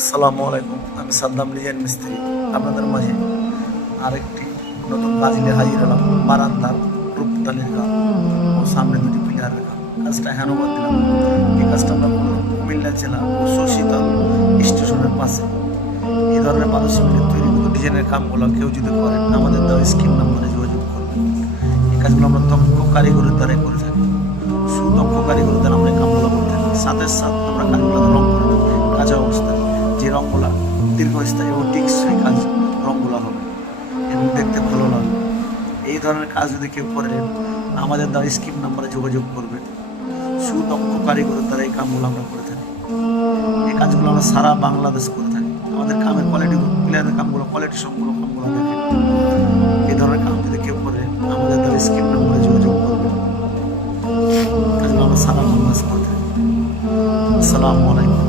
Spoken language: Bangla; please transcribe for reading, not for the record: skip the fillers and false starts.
আসসালামু আলাইকুম। আমি সাদ্দাম লিজান মিস্ত্রি আপনাদের মাঝে আরেকটি নতুন কাজ নিয়ে হাজির হলাম। বারান্দার রূপটালির কাজ ও সামনে দুটি পিলারের কাজ। কাজটা হ্যানোভার দিলাম। এই কাজটা আমরা করলাম কুমিল্লা জেলা ও শশীতল স্টেশনের পাশে। এই ধরনের মানুষ মিলে তৈরিকৃত ডিজাইনের কামগুলো কেউ যদি করেন আমাদের দেওয়া স্কিম নাম্বারে যোগাযোগ করবেন। এই কাজগুলো আমরা দক্ষ কারিগরের দ্বারাই করে থাকি। সুদক্ষ কারিগরের দ্বারা আমরা এই কামগুলো করে থাকি। সাথে সাথে আমরা কাজগুলো রং করে থাকি কাঁচা অবস্থায়। যে রঙগুলা দীর্ঘস্থায়ী ও টিকসই কাজ রঙগুলো হবে এবং দেখতে ভালো লাগবে। এই ধরনের কাজ যদি কেউ করেন আমাদের দ্বারা স্কিম নাম্বারে যোগাযোগ করবেন। সুদক্ষ কারিগরের দ্বারা এই কামগুলো আমরা করে থাকি। এই কাজগুলো আমরা সারা বাংলাদেশ করে থাকি। আমাদের কামের কোয়ালিটি প্লেয়ারের কামগুলো কোয়ালিটি সবগুলো কামগুলো দেখেন। এই ধরনের কাম যদি কেউ করে আমাদের দ্বারা স্কিম নাম্বারে যোগাযোগ করবেন। কাজগুলো আমরা সারা বাংলাদেশ করে থাকি। আসসালামু আলাইকুম।